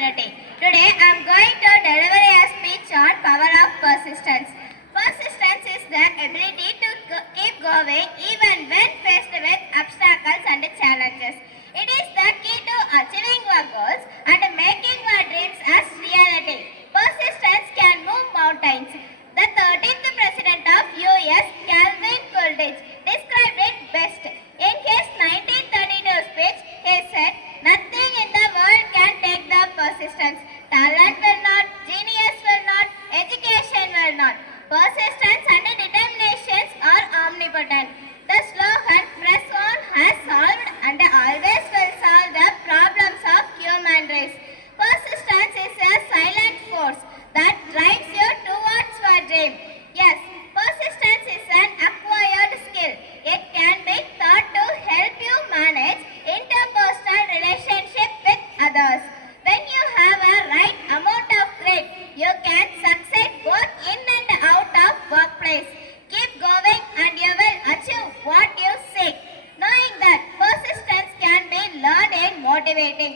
opportunity. Today I am going to deliver a speech on power of persistence. Persistence is the ability to keep going even when faced with obstacles and challenges. It is the key to achieving our goals and making our dreams as reality. Persistence can move mountains. The 13th President of US, Calvin Coolidge, described it best. In his 1932 speech, he said, "Nothing in the world can take the persistence. Talent will not, genius will not, education will not. Persistence and determination are omnipotent." The slogan, "Press on," has solved and always will solve the problems of human race. Persistence is a silent force that drives you towards your dream. Yes, persistence is an acquired skill. It can be taught to help you manage interpersonal relationship with others. When you have a right amount of grit, you can succeed both in and out of workplace. Keep going and you will achieve what you seek. Knowing that persistence can be learned and motivating.